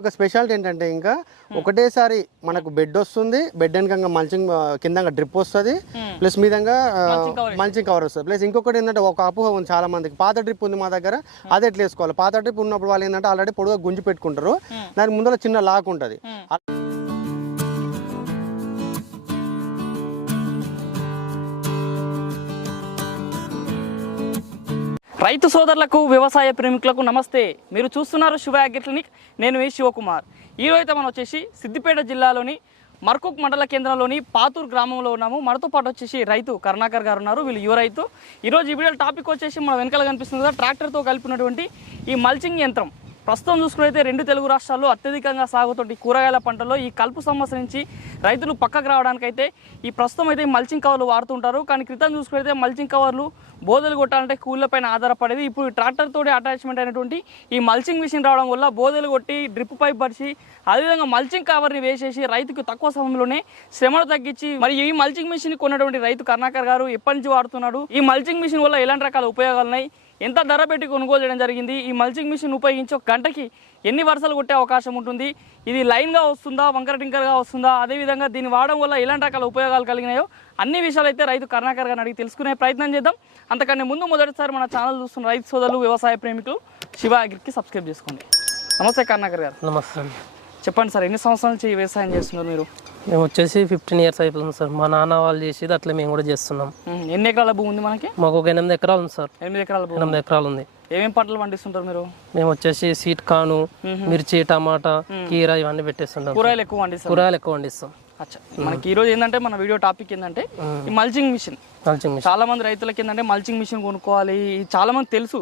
ఒక స్పెషాలిటీ ఏంటంటే ఇంకా ఒకటేసారి మనకు బెడ్ వస్తుంది బెడ్ వెనకంగా మల్చింగ్ కింద డ్రిప్ వస్తుంది ప్లస్ మీదంగా మల్చింగ్ కవర్ వస్తుంది. ప్లస్ ఇంకొకటి ఏంటంటే ఒక అపోహ ఉంది చాలా మందికి పాత డ్రిప్ ఉంది మా దగ్గర అది ఎట్లా వేసుకోవాలి పాత డ్రిప్ ఉన్నప్పుడు వాళ్ళు ఏంటంటే ఆల్రెడీ పొడుగా గుంజి పెట్టుకుంటారు. దానికి ముందర చిన్న లాక్ ఉంటుంది. రైతు సోదరులకు వ్యవసాయ ప్రేమికులకు నమస్తే. మీరు చూస్తున్నారు శివ అగ్రి నేను ఈ శివకుమార్. ఈరోజు మనం వచ్చేసి సిద్దిపేట జిల్లాలోని మర్కుక్ మండల కేంద్రంలోని పాతూరు గ్రామంలో ఉన్నాము. మనతో పాటు వచ్చేసి రైతు కరుణాకర్ గారు ఉన్నారు. వీళ్ళు యువ రైతు. ఈరోజు ఈ వీడియో టాపిక్ వచ్చేసి మన వెనకాల కనిపిస్తుంది కదా ట్రాక్టర్తో కలిపినటువంటి ఈ మల్చింగ్ యంత్రం. ప్రస్తుతం చూసుకున్నైతే రెండు తెలుగు రాష్ట్రాల్లో అత్యధికంగా సాగుతున్న కూరగాయల పంటలో ఈ కలుపు సమస్య నుంచి రైతులు పక్కకు రావడానికైతే ఈ ప్రస్తుతం అయితే మల్చింగ్ కవర్లు వాడుతుంటారు. కానీ క్రితం చూసుకున్నైతే మల్చింగ్ కవర్లు బోదలు కొట్టాలంటే కూళ్ళపైన ఆధారపడేది. ఇప్పుడు ట్రాక్టర్ తోటి అటాచ్మెంట్ అయినటువంటి ఈ మల్చింగ్ మిషన్ రావడం వల్ల బోదలు కొట్టి డ్రిప్ పైప్ పరిచి అదేవిధంగా మల్చింగ్ కవర్ని వేసేసి రైతుకు తక్కువ సమయంలోనే శ్రమను తగ్గించి మరి ఈ మల్చింగ్ మిషన్ కొన్నటువంటి రైతు కర్ణాకర్ గారు ఎప్పటి నుంచి వాడుతున్నాడు? ఈ మల్చింగ్ మిషన్ వల్ల ఎలాంటి రకాల ఉపయోగాలు ఉన్నాయి? ఎంత ధర పెట్టి కొనుగోలు చేయడం జరిగింది. ఈ మల్చింగ్ మిషన్ ఉపయోగించి ఒక గంటకి ఎన్ని వరుసలు కొట్టే అవకాశం ఉంటుంది? ఇది లైన్గా వస్తుందా? వంకర టింకర్గా వస్తుందా? అదేవిధంగా దీన్ని వాడడం వల్ల ఎలాంటి రకాల ఉపయోగాలు కలిగినాయో అన్ని విషయాలు అయితే రైతు కర్ణాకర్ గారిని అడిగి తెలుసుకునే ప్రయత్నం చేద్దాం. అంతకంటే ముందు మొదటిసారి మన ఛానల్ చూస్తున్న రైతు సోదరులు వ్యవసాయ ప్రేమికులు శివ అగ్రికి సబ్స్క్రైబ్ చేసుకోండి. నమస్తే కర్ణాకర్ గారు. నమస్తే. చెప్పండి సార్ ఎన్ని సంవత్సరాల నుంచి వ్యవసాయం చేస్తున్నారు మీరు? మేము వచ్చేసి ఫిఫ్టీన్ ఇయర్స్ అయిపోతుంది సార్. మా నాన్న వాళ్ళు చేసేది అట్లా మేము కూడా చేస్తున్నాం. ఎన్ని ఎకరాల భూమి ఉంది మనకి? మాకు ఒక ఎనిమిది ఎకరాలు ఉంది సార్. ఎనిమిది ఎకరాల భూమి. ఎనిమిది ఎకరాలు ఉంది. ఏమేం పంటలు పండిస్తుంటారు మీరు? మేము వచ్చేసి సీట్ కాను మిర్చి టమాటా కీర ఇవన్నీ పెట్టేస్తుంటాం కూరగాయలు ఎక్కువ పండిస్తారు? కూరగాయలు ఎక్కువ వండిస్తాం అచ్చా. మనకి ఈ రోజు ఏంటంటే మన వీడియో టాపిక్ ఏంటంటే ఈ మల్చింగ్ మిషన్ చాలా మంది రైతులకి ఏంటంటే మల్చింగ్ మిషన్ కొనుక్కోవాలి. చాలా మంది తెలుసు.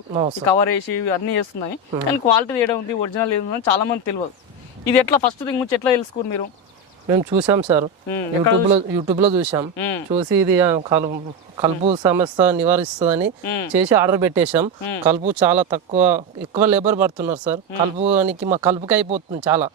కవర్ వేసి ఇవి అన్ని చేస్తుందని కానీ క్వాలిటీ ఏడా ఉంది ఒరిజినల్ ఏది చాలా మంది తెలియదు. ఇది ఎట్లా? ఫస్ట్ థింగ్ ఎట్లా తెలుసుకోరు మీరు? మేము చూసాం సార్. ఉమ్, యూట్యూబ్లో యూట్యూబ్లో చూసాం ఉమ్, చూసి ఇది ఆ, కలుపు కలుపు సమస్య నివారిస్తుందని. చేసి ఆర్డర్ పెట్టేశాం. కలుపు చాలా తక్కువ ఎక్కువ లేబర్ పడుతున్నారు సార్. కలుపునికి మా కలుపుకి అయిపోతుంది చాలా.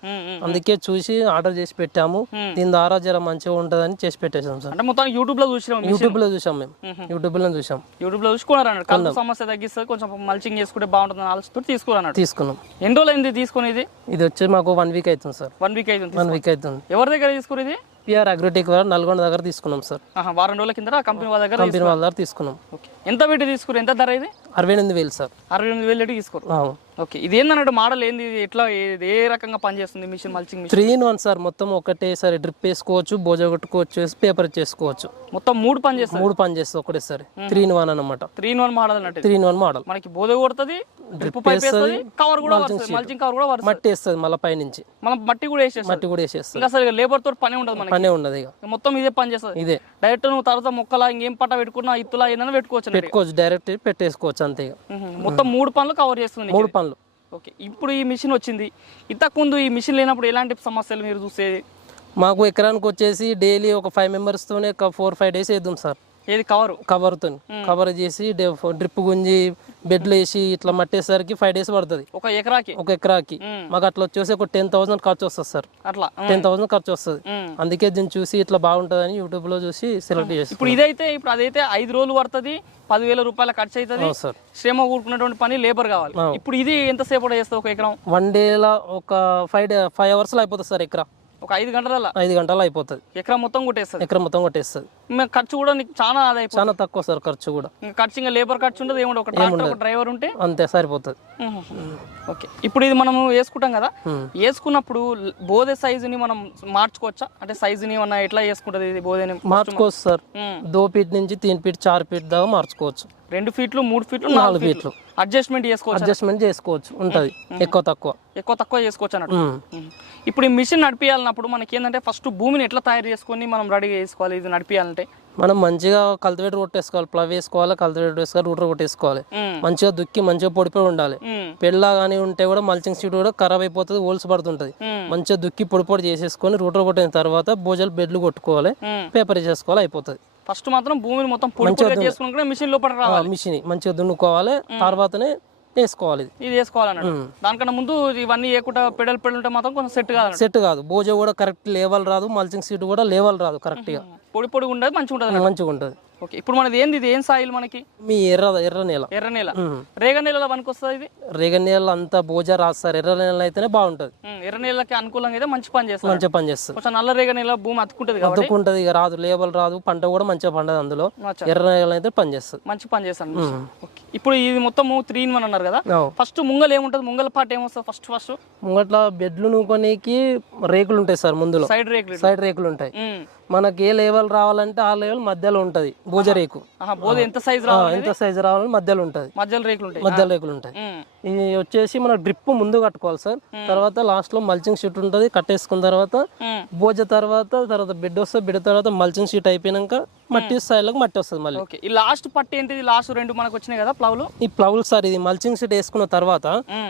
అందుకే చూసి ఆర్డర్ చేసి పెట్టాము. దీని ద్వారా జర మంచిగా ఉంటుందని చేసి పెట్టేశాం సార్. అంటే మొత్తం యూట్యూబ్లో చూసినాం యూట్యూబ్లో చూసాం మేము. యూట్యూబ్లో చూసాం. యూట్యూబ్లో చూసుకున్నారు కలుపు సమస్య తగ్గిస్తే కొంచెం మల్చింగ్ చేసుకుంటే బాగుంటుంది ఆలోచనతో తీసుకున్నాడు. తీసుకున్నాం. ఎన్ని రోజులు అయింది తీసుకునేది? ఇది వచ్చి మాకు వన్ వీక్ అవుతుంది సార్. వన్ వీక్ అవుతుంది వన్ వీక్ అవుతుంది. ఎవరి దగ్గర తీసుకునేది? పిఆర్ అగ్రిటెక్ వారు నల్గొండ దగ్గర తీసుకున్నాం సార్. వారం రోజుల కింద కంపెనీ వాళ్ళ దగ్గర కంపెనీ వాళ్ళ దగ్గర తీసుకున్నాం. ఓకే. ఎంత పెట్టి తీసుకురు? ఎంత ధర ఇది? అరవై ఎనిమిది వేలు సార్. అరవై ఎనిమిది వేలు పెట్టి తీసుకోరు. ఓకే. ఇది ఏందన్నట్టు మోడల్ ఏంది ఎట్లా ఏ- రకంగా పనిచేస్తుంది machine mulching three in one sir. మొత్తం ఒకటేసారి డ్రిప్ వేసుకోవచ్చు బోజ కొట్టుకోవచ్చు పేపర్ చేసుకోవచ్చు. మొత్తం మూడు పని చేస్తుంది? మూడు పని చేస్తుంది ఒకటేసారి త్రీ ఇన్ వన్ అనమాట త్రీ ఇన్ వన్ మోడల్ అన్నట్టు. త్రీ ఇన్ వన్ మోడల్ మనకి బోధ కొడుతుంది డ్రిప్ వేస్తుంది కవర్ కూడా మల్చింగ్ కవర్ కూడా మట్టి వేస్తుంది మళ్ళీ పైనుంచి. మనం మట్టి కూడా వేసేస్తాం మట్టి కూడా వేసేస్తుంది. ఇంకా అసలు లేబర్ తోటి పని ఉండదు మనకి. పనే ఉండదు ఇక. మొత్తం ఇదే పని చేస్తుంది. ఇదే. డైరెక్ట్ నువ్వు తర్వాత మొక్కలా ఇంకేం పట్ట పెట్టుకున్నా ఇత్తులా ఏదైనా పెట్టుకోవచ్చు పెట్టుకోవచ్చు డైరెక్ట్ పెట్టేసుకోవచ్చు అంతే. మొత్తం మూడు పనులు కవర్ చేస్తుంది. మూడు పనులు. ఓకే ఇప్పుడు ఈ మిషన్ వచ్చింది. ఇంతకు ముందు ఈ మిషన్ లేనప్పుడు ఎలాంటి సమస్యలు మీరు చూసేది? మాకు ఎకరానికి వచ్చేసి డైలీ ఒక ఫైవ్ మెంబర్స్తోనే ఒక ఫోర్ ఫైవ్ డేస్ వేద్దాం సార్. ఏది? కవరు? కవర్తో. కవర్ చేసి డ్రిప్ గుంజి బెడ్లు వేసి ఇట్లా మట్టేసరికి ఫైవ్ డేస్ పడుతుంది. ఒక ఎకరాకి? ఒక ఎకరాకి. మాకు అట్లా వచ్చేసి ఒక టెన్ థౌసండ్ ఖర్చు వస్తుంది సార్. అట్లా. టెన్ థౌసండ్ ఖర్చు వస్తుంది. అందుకే దీన్ని చూసి ఇట్లా బాగుంటుందని యూట్యూబ్లో చూసి సెలెక్ట్ చేసి ఇప్పుడు ఇదైతే ఇప్పుడు అదైతే ఐదు రోజులు పడుతుంది పదివేల రూపాయల ఖర్చు అవుతుంది సార్. శ్రమ కూడుకున్నటువంటి పని లేబర్ కావాలి. ఇప్పుడు ఇది ఎంతసేపు చేస్తుంది ఒక ఎకరం? వన్ డేలో ఒక ఫైవ్ డే ఫైవ్ అవర్స్లో అయిపోతుంది సార్ ఎకరా. ఒక ఐదు గంటల ఐదు గంటలు అయిపోతుంది. ఎకరం మొత్తం కొట్టేస్తుంది. ఎకరం మొత్తం కొట్టేస్తుంది. ఖర్చు కూడా నీకు చాలా ఆదా అయిపోతుంది. చాలా తక్కువ సార్ ఖర్చు కూడా. ఖర్చు ఇంకా లేబర్ ఖర్చు ఉండదు ఏముండదు. ఒక ట్రాక్టర్ ఒక డ్రైవర్ ఉంటే అంతే సరిపోతుంది. ఓకే. ఇప్పుడు ఇది మనము వేసుకుంటాం కదా. వేసుకున్నప్పుడు బోధే సైజుని మనం మార్చుకోవచ్చా? అంటే సైజుని ఏమన్నా ఎట్లా చేసుకుంటది ఇది బోధేని మార్చుకోవచ్చు సార్. దో ఫీట్ నుంచి తీన్ ఫీట్ చార్ ఫీట్ దాకా మార్చుకోవచ్చు. రెండు ఫీట్లు మూడు ఫీట్లు నాలుగు ఫీట్లు. అడ్జస్ట్మెంట్ చేసుకోవచ్చు? అడ్జస్ట్మెంట్ చేసుకోవచ్చు ఉంటుంది. ఎక్కువ తక్కువ. ఎక్కువ తక్కువ చేసుకోవచ్చు అన్నట్టు. ఇప్పుడు ఈ మిషన్ నడిపియాలన్నప్పుడు మనకి ఏంటంటే ఫస్ట్ భూమిని ఎట్లా తయారు చేసుకొని మనం రెడీ చేసుకోవాలి ఇది నడిపియాలంటే? మనం మంచిగా కల్టివేటర్ కొట్టేసుకోవాలి ప్లవ్ వేసుకోవాలి కల్టివేటర్ వేసుకోవాలి రూటర్ కొట్టేసుకోవాలి. మంచిగా దుక్కి మంచిగా పొడి పొడి ఉండాలి. పెళ్ళ కానీ ఉంటే కూడా మల్చింగ్ సీట్ కూడా ఖరాబ్ అయిపోతుంది హోల్స్ పడుతుంటుంది. మంచిగా దుక్కి పొడి పొడి చేసేసుకొని రూటర్ కొట్టిన తర్వాత భోజలు బెడ్లు కొట్టుకోవాలి. పేపర్ వేసేసుకోవాలి అయిపోతుంది ఫస్ట్ మాత్రం భూమిని మొత్తం మిషన్ లోపల మిషన్ మంచిగా దున్నుకోవాలి తర్వాతనే వేసుకోవాలి ఇది. వేసుకోవాలన్నట్టు దానికన్నా ముందు ఇవన్నీ వేయకుండా పెడల్ పెడల్ ఉంటే మాత్రం కొంచెం సెట్ కాదు సెట్ కాదు. బోజ కూడా కరెక్ట్ లేవల్ రాదు. మల్చింగ్ సీట్ కూడా లేవల్ రాదు కరెక్ట్గా. పొడి పొడి ఉండదు మంచిగా ఉంటుంది మంచిగా ఉంటుంది. ఓకే ఇప్పుడు మనది ఏంది ఇది? ఏం సాయిల్ మనకి? మీ ఎర్ర ఎర్ర నేల. ఎర్ర నేల. రేగ నేలలో పనికి వస్తుంది ఇది? రేగ నేల అంతా బోజా రాస్తారు. ఎర్ర నేల అయితేనే బాగుంటది. ఎర్ర నేలకి అనుకూలంగా అయితే మంచి పని చేస్తుంది మంచిగా పని చేస్తుంది కొంచెం నల్ల రేగ నేల భూమి అతుక్కుంటది ఇక రాదు. లేబల్ రాదు. పంట కూడా మంచిగా పండదు అందులో. ఎర్ర నేల అయితే పని చేస్తుంది. మంచి పని చేస్తాను ఇప్పుడు ఇది మొత్తము త్రీ ఇన్ వన్ అన్నారు కదా. ఫస్ట్ ముంగల్ ఏముంటది? ముంగల పాట ఏమొస్తుంది ఫస్ట్ ఫస్ట్ ముంగట్ల బెడ్లు నూకొనికి రేకులు ఉంటాయి సార్ ముందులో. సైడ్ రేకులు. సైడ్ రేకులు ఉంటాయి. మనకి ఏ లెవెల్ రావాలంటే ఆ లెవెల్ మధ్యలో ఉంటది బోజ రేకు ఎంత సైజ్ రావాలి ఎంత సైజు రావాలని మధ్యలో ఉంటది. మధ్యలో రేకులు ఉంటాయి. మధ్యలో రేకులు ఉంటాయి. ఉమ్. ఇది వచ్చేసి మన డ్రిప్ ముందు కట్టుకోవాలి సార్. తర్వాత లాస్ట్లో మల్చింగ్ షీట్ ఉంటుంది కట్టేసుకున్న తర్వాత. బోజ తర్వాత తర్వాత బెడ్ వస్తుంది బెడ్ తర్వాత మల్చింగ్ షీట్ అయిపోయినాక మట్టి స్థాయిలోకి మట్టి వస్తుంది మళ్ళీ. ఈ లాస్ట్ పట్టి ఏంటిది? లాస్ట్ రెండు మనకు వచ్చినాయి కదా ప్లవ్లు? ఈ ప్లౌల్ సార్ ఇది మల్చింగ్ షీట్ వేసుకున్న తర్వాత.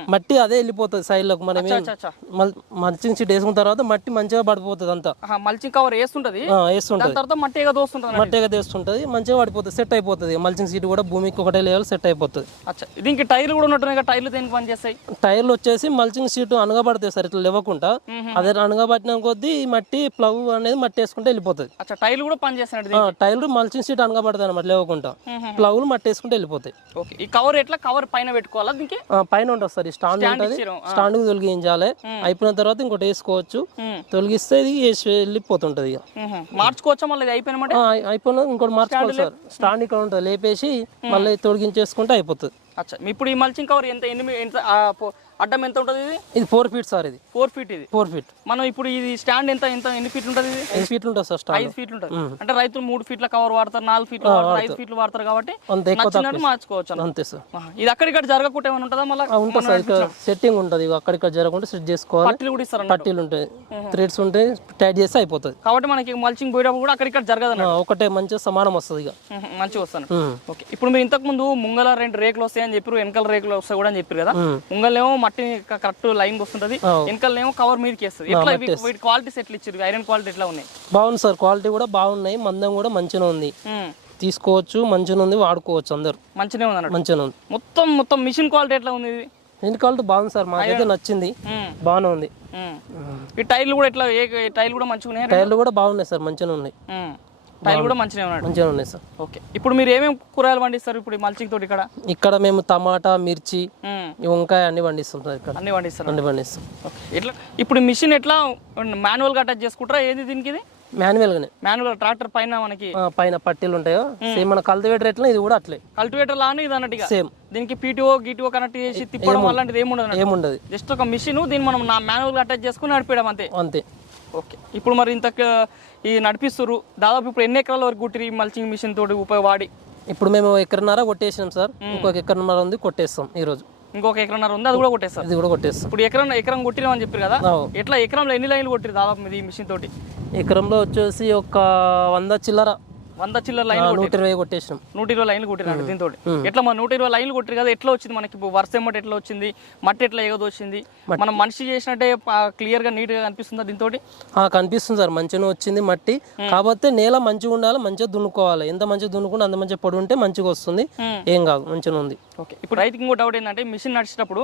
మట్టి అదే వెళ్ళిపోతుంది సైడ్లోకి. మనం మల్చింగ్ షీట్ వేసుకున్న తర్వాత మట్టి మంచిగా పడిపోతుంది అంతా. మల్చింగ్ కవర్ వేస్తుంటది? వేస్తుంటది. తర్వాత మట్టి ఏదో దోస్తుంటది మట్టిగా తెస్తుంటది మంచిగా పడిపోతుంది సెట్ అయిపోతుంది. మల్చింగ్ సీట్ కూడా భూమికి ఒకటే లెవెల్ సెట్ అయిపోతుంది. అచ్చా దీనికి టైర్లు కూడా ఉన్నట్టున్నాయి కదా టైర్లు దేనికి పని చేస్తాయి? టైర్లు వచ్చేసి మల్చింగ్ సీట్ అనగబడతాయి సార్ ఇట్లా లేవకుండా. అదే అనగబట్టిన కొద్దీ ఈ మట్టి ప్లవ్ అనేది మట్టి వేసుకుంటే వెళ్ళిపోతుంది. అచ్చా టైర్లు కూడా పని చేస్తున్నాడు ఆ, టైర్లు మల్చింగ్ సీట్ అనగబడతాయి అనమాట లేవకుండా. ప్లవ్లు మట్టి వేసుకుంటే వెళ్ళిపోతాయి. ఓకే ఈ కవర్ ఎట్లా? కవర్ పైన పెట్టుకోవాలా దీనికి? పైన ఉంటుంది సార్ ఈ స్టాండ్ ఉంటుంది. స్టాండ్ తొలగించాలి. అయిపోయిన తర్వాత ఇంకోటి వేసుకోవచ్చు. తొలగిస్తే ఇది వేసి వెళ్ళిపోతుంటది ఇక. మార్చుకోవచ్చా? మళ్ళీ అయిపోయిన అయిపోయిన ఇంకోటి మార్చుకోవాలి సార్. స్టాండ్ ఇక్కడ ఉంటుంది. లేపేసి మళ్ళీ తొలగించేసుకుంటే అయిపోతుంది. అచ్చా. ఇప్పుడు ఈ మల్చింగ్ కవర్ ఎంత ఎన్ని మీ- ఎంత అడ్డం ఎంత ఉంటుంది ఇది? ఇది ఫోర్ ఫీట్ సార్ ఇది. ఫోర్ ఫీట్ ఇది? ఫోర్ ఫీట్ మనం ఇప్పుడు ఇది స్టాండ్ ఎంత ఎంత ఎన్ని ఫీట్లు ఉంటుంది ఇది? ఐదు ఫీట్లు ఉంటుంది సార్ స్టాండ్ ఐదు ఫీట్లు ఉంటుంది. అంటే రైతులు మూడు ఫీట్ల కవర్ వాడతారు నాలుగు ఫీట్లు వాడతారు ఐదు ఫీట్లు వాడతారు కాబట్టి నచ్చినట్టు మార్చుకోవచ్చు. అంతే సార్. ఇది అక్కడిక్కడ జరగకుండా ఏమైనా ఉంటుందా మళ్ళీ? ఉంటుంది సార్ ఇక్కడ సెట్టింగ్ ఉంటుంది. అక్కడిక్కడ జరగకుండా సెట్ చేసుకోవాలి. పట్టీలు కూడా ఇస్తారు. పట్టీలు ఉంటాయి. థ్రెడ్స్ ఉంటాయి టైట్ చేస్తే అయిపోతుంది. కాబట్టి మనకి మల్చింగ్ పోయేటప్పుడు కూడా అక్కడిక్కడ జరగదు ఒకటే మంచిగా సమానం వస్తుంది ఇక. మంచిగా వస్తాను. ఓకే. ఇప్పుడు మీరు ఇంతకు ముందు ముంగల రెండు రేకులు వస్తాయని చెప్పారు వెనకాల రేకులు వస్తాయి కూడా అని చెప్పారు కదా. ముంగలేమో మట్టి కరెక్ట్ లైన్ వస్తుంటది. అవు. వెనకాలేమో కవర్ మీదకి వేస్తుంది. ఎట్లా ఇవి- వీటి క్వాలిటీస్ ఎట్లా ఇచ్చారు ఐరన్ క్వాలిటీ ఎట్లా ఉన్నాయి? బాగుంది సార్ క్వాలిటీ కూడా బాగున్నాయి మందం కూడా మంచిగా ఉంది. తీసుకోవచ్చు మంచిగా ఉంది వాడుకోవచ్చు అందరు. మంచిగానే ఉంది మంచిగా ఉంది. మొత్తం మొత్తం మిషన్ క్వాలిటీ ఎట్లా ఉంది ఇది? ఇంటి క్వాలిటీ బాగుంది సార్ మాకైతే నచ్చింది. బాగానే ఉంది. ఈ టైర్లు కూడా ఎట్లా ఏ టైర్లు కూడా మంచిగా ఉన్నాయి టైర్లు కూడా బాగున్నాయి సార్ మంచిగా ఉన్నాయి. టైర్లు కూడా మంచిగా ఉన్నాడు. మంచిగా ఉన్నాయి సార్. ఓకే. ఇప్పుడు మీరు ఏమేమి కూరగాయలు పండిస్తారు? ఇప్పుడు మల్చింగ్ తోటి ఇక్కడ? ఇక్కడ మేము టమాటా మిర్చి వంకాయ అన్ని పండిస్తాం సార్ ఇక్కడ. అన్ని పండిస్తారు? అన్ని పండిస్తాం. ఎట్లా? ఇప్పుడు మిషన్ ఎట్లా మాన్యువల్గా అటాచ్ చేసుకుంటారా? ఏది దీనికి ఇది? మాన్యువల్గానే. మాన్యువల్ ట్రాక్టర్ పైన మనకి పైన పట్టీలు ఉంటాయో? సేమ్ మన కల్టివేటర్ ఎట్లా? ఇది కూడా అట్లే. కల్టివేటర్ లానే ఇది అన్నట్టుగా? సేమ్. దీనికి పీటీఓ గీటీఓ కనెక్ట్ చేసి తిప్పడం అలాంటిది ఏమి ఉండదు ఏముండదు. జస్ట్ ఒక మిషన్ దీన్ని మనం నా మాన్యువల్గా అటాచ్ చేసుకుని నడిపేయడం అంతే. అంతే. ఓకే. ఇప్పుడు మరి ఇంత ఈ నడిపిస్తున్నారు దాదాపు ఇప్పుడు ఎన్ని ఎకరాల వరకు కుట్టిరి మల్చింగ్ మిషన్ తోటి ఉపయోగవాడి? ఇప్పుడు మేము ఎకరన్నర కొట్టేసినాం సార్. ఇంకొక ఎకరన్నర ఉంది కొట్టేస్తాం ఈ రోజు ఇంకొక ఎకరన్నర ఉంది అది కూడా కొట్టేస్తారు. ఇది కూడా కొట్టేస్తాం. ఇప్పుడు ఎకరం ఎకరం కొట్టినాం అని చెప్పారు కదా. ఎట్లా ఎకరంలో ఎన్ని లైన్లు కొట్టిరు దాదాపు మీది ఈ మిషన్ తోటి? ఎకరంలో వచ్చేసి ఒక వంద చిల్లర. వంద చిల్లర ఆ, లైన్లు నూట ఇరవై కొట్టేసినాం నూట ఇరవై లైన్లు కొట్టిరండి దీంతో ఎట్లా మన నూట ఇరవై లైన్లు కొట్టిరు కదా ఎట్లా వచ్చింది మనకి? వర్షం ఎమ్మటి ఎట్లా వచ్చింది? మట్టి ఎట్లా ఎగదొచ్చింది మనం మనిషి చేసినట్టే క్లియర్గా నీట్గా కనిపిస్తుందా దీంతో ఆ, కనిపిస్తుంది సార్. మంచిగా వచ్చింది మట్టి. కాకపోతే నేల మంచిగా ఉండాలి మంచిగా దున్నుకోవాలి. ఎంత మంచిగా దున్నుకుంటే అంత మంచిగా పొడి ఉంటే మంచిగా వస్తుంది. ఏం కాదు మంచిగా ఉంది. ఓకే. ఇప్పుడు రైతుకి ఇంకో డౌట్ ఏంటంటే మిషన్ నడిచేటప్పుడు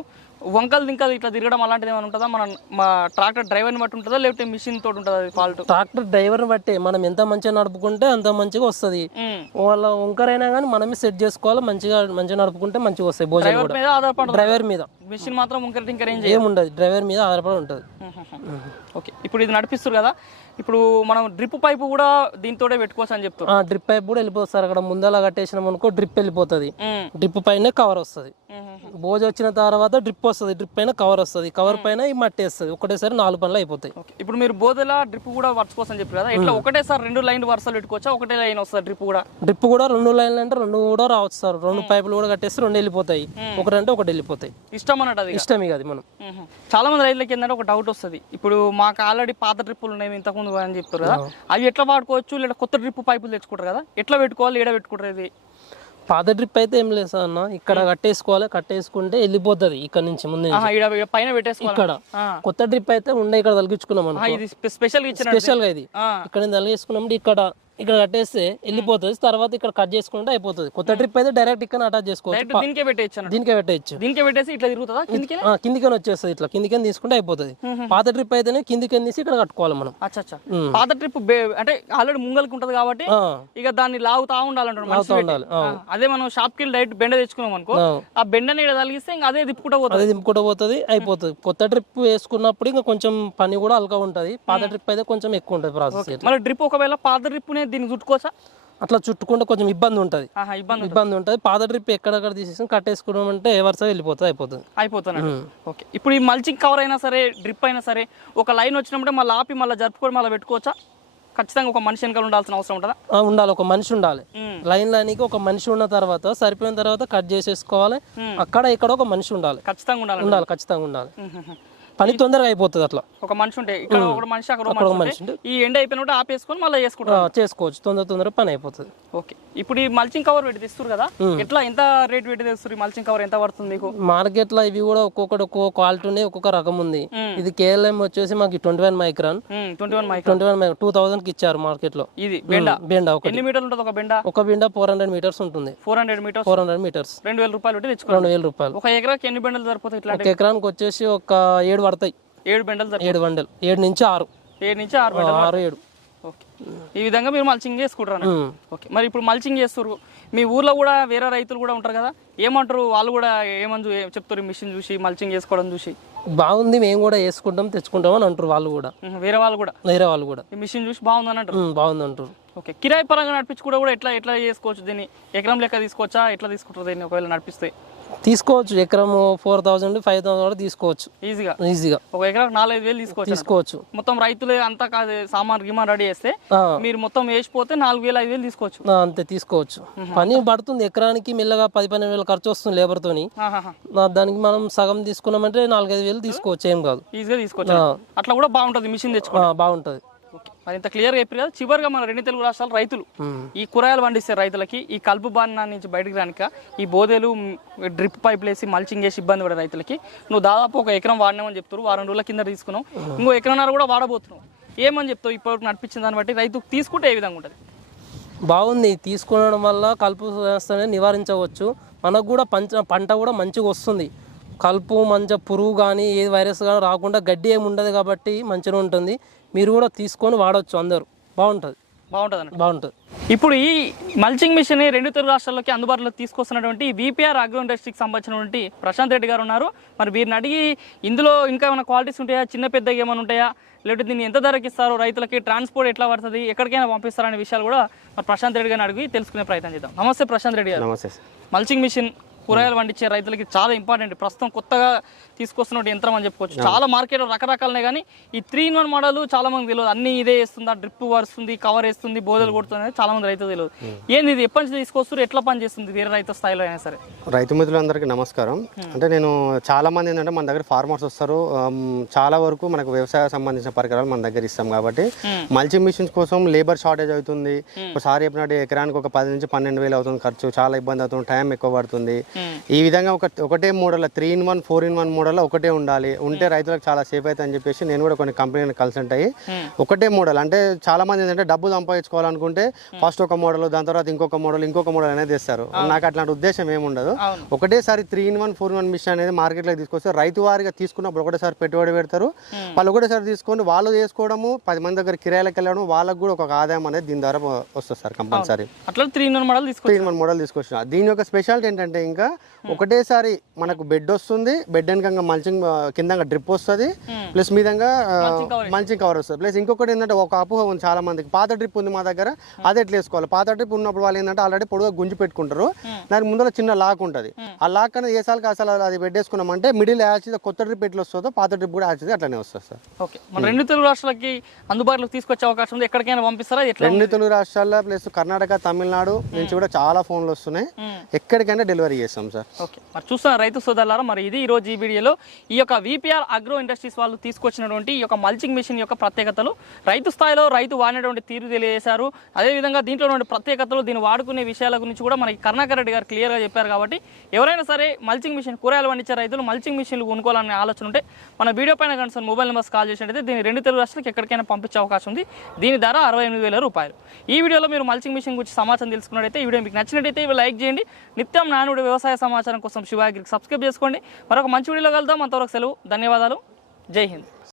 వంకలు దింకలు ఇట్లా తిరగడం అలాంటిది ఏమైనా ఉంటుందా? మన మా ట్రాక్టర్ డ్రైవర్ని బట్టి ఉంటుందా? లేకపోతే మిషన్ తోటి ఉంటుందా అది ఫాల్ట్ ట్రాక్టర్ డ్రైవర్ని బట్టి మనం ఎంత మంచిగా నడుపుకుంటే అంత మంచిగా వస్తుంది. వాళ్ళ వంకరైనా కానీ మనమే సెట్ చేసుకోవాలి మంచిగా మంచిగా నడుపుకుంటే మంచిగా వస్తాయి భోజనం డ్రైవర్ మీద డ్రైవర్ మీద. మిషన్ మాత్రం వంకర టింకర్ ఏం ఏముండదు డ్రైవర్ మీద ఆధారపడి ఉంటుంది. ఓకే ఇప్పుడు ఇది నడిపిస్తారు కదా ఇప్పుడు మనం డ్రిప్ పైపు కూడా దీంతోనే పెట్టుకోవచ్చు అని చెప్తారు. ఆ డ్రిప్ పైప్ కూడా వెళ్ళిపోతుంది సార్ అక్కడ ముందలా కట్టేసినాం అనుకో డ్రిప్ వెళ్ళిపోతుంది. డ్రిప్ పైన కవర్ వస్తుంది. భోజ వచ్చిన తర్వాత డ్రిప్ వస్తుంది డ్రిప్ పైన కవర్ వస్తుంది. కవర్ పైన ఈ మట్టి వేస్తుంది. ఒకటేసారి నాలుగు పనులు అయిపోతాయి. ఇప్పుడు మీరు బోధల డ్రిప్ కూడా వర్చుకోవచ్చు అని చెప్పారు కదా ఇట్లా ఒకటేసారి రెండు లైన్ వరుసలు పెట్టుకోవచ్చా? ఒకటే లైన్ వస్తుంది డ్రిప్ కూడా? డ్రిప్ కూడా రెండు లైన్లు అంటే రెండు కూడా రావచ్చు సార్. రెండు పైపులు కూడా కట్టేస్తే రెండు వెళ్ళిపోతాయి. ఒకటంటే ఒకటి వెళ్ళిపోతాయి. ఇష్టం అన్నట్టు అది ఇష్టం ఇక అది మనం. చాలా మంది రైతులకి ఏంటంటే ఒక డౌట్ వస్తుంది. ఇప్పుడు మాకు ఆల్రెడీ పాత డ్రిప్పులు ఉన్నాయి ఇంతకుముందు అని చెప్తారు కదా. అవి ఎట్లా వాడుకోవచ్చు? లేదా కొత్త డ్రిప్ పైపులు తెచ్చుకుంటారు కదా. ఎట్లా పెట్టుకోవాలి? ఏడ పెట్టుకుంటారు ఇది. పాత డ్రిప్ అయితే ఏం లేదు అన్న. ఇక్కడ కట్టేసుకోవాలి. కట్టేసుకుంటే వెళ్ళిపోతుంది ఇక్కడ నుంచి ముందు పైన పెట్టేసుకోవాలి. ఇక్కడ. కొత్త డ్రిప్ అయితే ఉండే ఇక్కడ తలిగించుకున్నాం స్పెషల్గా ఇది. ఇక్కడ తలిగించుకున్నాం ఇక్కడ ఇక్కడ కట్టేస్తే వెళ్ళిపోతుంది. తర్వాత ఇక్కడ కట్ చేసుకుంటే అయిపోతుంది. కొత్త ట్రిప్ అయితే డైరెక్ట్ ఇక్కడ అటాచ్ చేసుకోవచ్చు. దీనికే పెట్టేయచ్చు దీనికే పెట్టేయచ్చు. దీనికే పెట్టేసి ఇట్లా తిరుగుతుందా? కిందికి వచ్చేస్తుంది ఇట్లా. కిందికని తీసుకుంటే అయిపోతుంది. పాత ట్రిప్ అయితేనే కిందికని తీసి ఇక్కడ కట్టుకోవాలి మనం. పాత ట్రిప్ అంటే ఆల్రెడీ ముంగల్కి ఉంటది కాబట్టి ఇక దాన్ని లాగుతా ఉండాలంటారు అదే మనం షాప్కి వెళ్ళి డైరెక్ట్ బెండ తెచ్చుకున్నాం అనుకో ఆ. బెండని తగిలిస్తే ఇంకా అదే తిప్పుకుంటా పోతుంది. అది పోతుంది అయిపోతుంది. కొత్త ట్రిప్ వేసుకున్నప్పుడు ఇంకా కొంచెం పని కూడా అల్గా ఉంటుంది. పాత ట్రిప్ అయితే కొంచెం ఎక్కువ ఉంటుంది ప్రాసెస్ మళ్ళీ డ్రిప్ ఒకవేళ పాత డ్రిప్నే దీన్ని చుట్టుకోవచ్చా అట్లా చుట్టుకుంటే కొంచెం ఇబ్బంది ఉంటుంది. ఇబ్బంది ఇబ్బంది ఉంటుంది. పాత ట్రిప్ ఎక్కడెక్కడ తీసేసి కట్టేసుకున్నాం అంటే ఏ వరుస వెళ్ళిపోతుంది అయిపోతుంది. అయిపోతున్నాడు ఓకే. ఇప్పుడు ఈ మల్చింగ్ కవర్ అయినా సరే డ్రిప్ అయినా సరే ఒక లైన్ వచ్చినప్పుడే మళ్ళీ ఆపి మళ్ళీ జరుపుకొని మళ్ళీ పెట్టుకోవచ్చా? ఖచ్చితంగా ఒక మనిషి వెనకాల ఉండాల్సిన అవసరం ఉంటుందా? ఉండాలి. ఒక మనిషి ఉండాలి. లైన్ లైన్కి ఒక మనిషి ఉన్న తర్వాత సరిపోయిన తర్వాత కట్ చేసేసుకోవాలి. అక్కడ ఇక్కడ ఒక మనిషి ఉండాలి. ఖచ్చితంగా ఉండాలి. ఉండాలి ఖచ్చితంగా ఉండాలి. పని తొందరగా అయిపోతుంది అట్లా. ఒక మనిషి ఉంటే ఇక్కడ ఒక మనిషి అక్కడ ఒక ఒక మనిషి ఉంటే ఈ ఎండ అయిపోయినట్టు ఆపేసుకొని మళ్ళీ ఆ, చేసుకుంటారు చేసుకోవచ్చు. తొందర తొందర పని అయిపోతుంది. ఓకే. ఇప్పుడు ఈ మల్చింగ్ కవర్ పెట్టి తెస్తారు కదా ఎట్లా ఎంత రేట్ పెట్టి తెస్తారు ఈ మల్చింగ్ కవర్ ఎంత పడుతుంది మీకు? మార్కెట్లో ఇవి కూడా ఒక్కొక్కటి ఒక్కొక్క క్వాలిటీ ఉన్నాయి ఒక్కొక్క రకం ఉంది. ఇది కేఎల్ఎం వచ్చేసి మాకు twenty one micron twenty one mic twenty one micron two థౌసండ్కి ఇచ్చారు మార్కెట్లో ఇది బెండ. బెండ ఒకటి. ఎన్ని మీటర్లు ఉంటుంది ఒక బెండ? ఒక బిండ ఫోర్ హండ్రెడ్ మీటర్స్ ఉంటుంది. Four hundred meters four hundred meters రెండు వేల రూపాయలు రెండు వేల రూపాయలు. ఒక ఎకరాకి ఎన్ని బెండలు సరిపోతాయి ఇట్లా ఒక ఎకరానికి వచ్చేసి ఒక ఏడు పడతాయి. ఏడు బెండలు ఏడు వందలు ఏడు నుంచి ఆరు. ఏడు నుంచి ఆరు బెండలు ఆరు ఏడు. ఈ విధంగా మీరు మల్చింగ్ చేసుకుంటారు. ఓకే. మరి ఇప్పుడు మల్చింగ్ చేస్తారు మీ ఊర్లో కూడా వేరే రైతులు కూడా ఉంటారు కదా? ఏమంటారు? వాళ్ళు కూడా ఏమని చెప్తారు మిషన్ చూసి మల్చింగ్ చేసుకోవడం చూసి? బాగుంది. మేము కూడా వేసుకుంటాం తెచ్చుకుంటాం అని అంటారు వాళ్ళు కూడా. వేరే వాళ్ళు కూడా? వేరే వాళ్ళు కూడా. ఈ మిషన్ చూసి బాగుందని అంటారు? ఉమ్, బాగుంది అంటారు. ఓకే. కిరాయి పరంగా నడిపించి కూడా కూడా ఎట్లా ఎట్లా చేసుకోవచ్చు దీన్ని? ఎకరం లెక్క తీసుకోవచ్చా? ఎట్లా తీసుకుంటారు దీన్ని? ఒకవేళ నడిపిస్తే. తీసుకోవచ్చు. ఎకరం ఫోర్ థౌసండ్ ఫైవ్ థౌసండ్ కూడా తీసుకోవచ్చు. ఈజీగా? ఈజీగా. ఒక ఎకరాకు నాలుగైదు వేలు తీసుకోవచ్చు. తీసుకోవచ్చు. మొత్తం రైతులే అంతా కాదు సామాన్ గిమాన్ రెడీ చేస్తే మీరు మొత్తం వేసిపోతే నాలుగు వేలు ఐదు వేలు తీసుకోవచ్చు అంతే తీసుకోవచ్చు. పని పడుతుంది. ఎకరానికి మెల్లగా పది పన్నెండు వేలు ఖర్చు వస్తుంది లేబర్తోని. ఆహాహా. దానికి మనం సగం తీసుకున్నామంటే నాలుగైదు వేలు తీసుకోవచ్చు. ఏం కాదు. ఈజీగా తీసుకోవచ్చు అట్లా కూడా బాగుంటుంది మిషన్ తెచ్చుకో బాగుంటుంది. మరి ఇంత క్లియర్గా చెప్పారు కదా చివరిగా మన రెండు తెలుగు రాష్ట్రాల రైతులు. ఈ కూరగాయలు పండిస్తే రైతులకి ఈ కలుపు బాణ నుంచి బయటకు రానిక ఈ బోదెలు డ్రిప్ పైపులు వేసి మల్చింగ్ చేసి ఇబ్బంది పడే రైతులకి నువ్వు దాదాపు ఒక ఎకరం వాడినామని చెప్తారు వారం రోజుల కింద తీసుకున్నావు ఇంకో ఎకరన్నర కూడా వాడబోతున్నావు. ఏమని చెప్తావు? ఇప్పటివరకు నడిపించిన దాన్ని బట్టి రైతు తీసుకుంటే ఏ విధంగా ఉంటుంది? బాగుంది. తీసుకునడం వల్ల కలుపు వ్యవస్థని నివారించవచ్చు. మనకు కూడా పంచ పంట కూడా మంచిగా వస్తుంది. కలుపు మంచి పురుగు కానీ ఏ వైరస్ కానీ రాకుండా గడ్డి ఏమి ఉండదు కాబట్టి మంచిగా ఉంటుంది. మీరు కూడా తీసుకొని వాడవచ్చు అందరూ. బాగుంటుంది. బాగుంటుంది అన్నట్టు బాగుంటుంది. ఇప్పుడు ఈ మల్చింగ్ మిషన్ రెండు తెలుగు రాష్ట్రాల్లోకి అందుబాటులోకి తీసుకొస్తున్నటువంటి బీపీఆర్ అగ్రో ఇండస్ట్రీకి సంబంధించినటువంటి ప్రశాంత్ రెడ్డి గారు ఉన్నారు. మరి వీరిని అడిగి ఇందులో ఇంకా ఏమైనా క్వాలిటీస్ ఉంటాయా? చిన్న పెద్దగా ఏమైనా ఉంటాయా? లేకపోతే దీన్ని ఎంత ధరకి ఇస్తారు? రైతులకి ట్రాన్స్పోర్ట్ ఎట్లా పడుతుంది? ఎక్కడికైనా పంపిస్తారనే విషయాలు కూడా మరి ప్రశాంత్ రెడ్డి గారిని అడిగి తెలుసుకునే ప్రయత్నం చేద్దాం. నమస్తే ప్రశాంత్ రెడ్డి గారు. నమస్తే మల్చింగ్ మిషన్ కూరగాయలు పండించే రైతులకి చాలా ఇంపార్టెంట్. ప్రస్తుతం కొత్తగా తీసుకొస్తున్న యంత్రం అని చెప్పుకోవచ్చు. చాలా మార్కెట్ రకరకాలనే కానీ ఈ త్రీ ఇన్ వన్ మోడల్ చాలా మంది తెలియదు. అన్ని ఇదే వేస్తుందా? డ్రిప్ వరుస్తుంది కవర్ వేస్తుంది బోదలు కొడుతుంది అనేది చాలా మంది రైతులు తెలియదు. ఏంది ఇది? ఎప్పటి నుంచి తీసుకొస్తారు ఎట్లా పని చేస్తుంది? వేరే రైతు స్థాయిలో అయినా సరే. రైతు మిత్రులందరికీ నమస్కారం. అంటే నేను చాలా మంది ఏంటంటే మన దగ్గర ఫార్మర్స్ వస్తారు. చాలా వరకు మనకు వ్యవసాయ సంబంధించిన పరికరాలు మన దగ్గర ఇస్తాం కాబట్టి మల్చింగ్ మిషన్స్ కోసం లేబర్ షార్టేజ్ అవుతుంది. ఒకసారి చెప్పినట్టు ఎకరానికి ఒక పది నుంచి పన్నెండు వేలు అవుతుంది ఖర్చు. చాలా ఇబ్బంది అవుతుంది. టైం ఎక్కువ పడుతుంది. ఈ విధంగా ఒక ఒకటే model three in one four in one model ఒకటే ఉండాలి. ఉంటే రైతులకు చాలా సేఫ్ అవుతుంది అని చెప్పేసి నేను కూడా కొన్ని కంపెనీని కన్సల్ట్ అయ్యి ఒకటే మోడల్. అంటే చాలా మంది ఏంటంటే డబ్బు సంపాదించుకోవాలనుకుంటే ఫస్ట్ ఒక మోడల్ దాని తర్వాత ఇంకొక మోడల్ ఇంకొక మోడల్ అనేది తెస్తారు నాకు అట్లాంటి ఉద్దేశం ఏముండదు. ఒకటేసారి three in one four one machine అనేది మార్కెట్లోకి తీసుకొస్తే రైతు వారిగా తీసుకున్నప్పుడు ఒకటేసారి పెట్టుబడి పెడతారు. వాళ్ళు ఒకటేసారి తీసుకొని వాళ్ళు చేసుకోవడము పది మంది దగ్గర కిరాయిలకు వెళ్ళడం వాళ్ళకు కూడా ఒక ఆదాయం అనేది దీని ద్వారా వస్తుంది సార్ కంపల్సరీ. అట్లా త్రీ ఇన్ వన్ మోడల్ తీసుకొచ్చి త్రీ ఇన్ వన్ మోడల్ తీసుకొచ్చిన. దీని యొక్క స్పెషాలిటీ ఏంటంటే ఇంకా yeah ఒకటేసారి మనకు బెడ్ వస్తుంది బెడ్ వెనకంగా మల్చింగ్ కింద డ్రిప్ వస్తుంది ప్లస్ మీదంగా మల్చింగ్ కవర్ వస్తుంది. ప్లస్ ఇంకొకటి ఏంటంటే ఒక అపోహ ఉంది చాలా మందికి పాత డ్రిప్ ఉంది మా దగ్గర అదే ఎట్లా వేసుకోవాలి? పాత డ్రిప్ ఉన్నప్పుడు వాళ్ళు ఏంటంటే ఆల్రెడీ పొడుగా గుంజి పెట్టుకుంటారు. దానికి ముందర చిన్న లాక్ ఉంటుంది. ఆ లాక్ అనేది ఏ సార్కి అసలు అది బెడ్ వేసుకున్నామంటే మిడిల్ యాచిది కొత్త డ్రిప్ ఎట్లా వస్తుందో పాత డ్రిప్ కూడా యాచిది అట్లనే వస్తుంది సార్. ఓకే మన రెండు తెలుగు రాష్ట్రాలకి అందుబాటులోకి తీసుకొచ్చే అవకాశం ఉంది. ఎక్కడికైనా పంపిస్తారా? రెండు తెలుగు రాష్ట్రాల్లో ప్లస్ కర్ణాటక తమిళనాడు నుంచి కూడా చాలా ఫోన్లు వస్తున్నాయి. ఎక్కడికైనా డెలివరీ చేస్తాం సార్. ఓకే. మరి చూస్తున్న రైతు సోదరులారా మరి ఇది ఈ రోజు ఈ వీడియోలో ఈ యొక్క విపిఆర్ అగ్రో ఇండస్ట్రీస్ వాళ్ళు తీసుకొచ్చినటువంటి ఈ యొక్క మల్చింగ్ మిషన్ యొక్క ప్రత్యేకతలు. రైతు స్థాయిలో రైతు వాడినటువంటి తీరు తెలియజేశారు. అదేవిధంగా దీంట్లో ఉన్న ప్రత్యేకతలు దీన్ని వాడుకునే విషయాల గురించి కూడా మనకి కరుణాకర్ రెడ్డి గారు క్లియర్గా చెప్పారు కాబట్టి ఎవరైనా సరే మల్చింగ్ మిషన్ కూరగాయలు పండించే రైతులు మల్చింగ్ మిషన్లు కొనుక్కోవాలనే ఆలోచన ఉంటే మన వీడియో పైన కనుక మొబైల్ నెంబర్స్ కాల్ చేసినట్టయితే దీన్ని రెండు తెలుగు రాష్ట్రాలకు ఎక్కడికైనా పంపించే అవకాశం ఉంది. దీని ధర అరవై ఎనిమిది వేల రూపాయలు. ఈ వీడియోలో మీరు మల్చింగ్ మిషన్ గురించి సమాచారం తెలుసుకున్నట్టయితే ఈ వీడియో మీకు నచ్చినట్టయితే ఇవి లైక్ చేయండి. నిత్యం నానుడు వ్యవసాయ సమాచారం సమాచారం కోసం శివాగిరికి సబ్స్క్రైబ్ చేసుకోండి. మరొక మంచి వీడియోలో కలుద్దాం. అంతవరకు సెలవు. ధన్యవాదాలు. జై హింద్.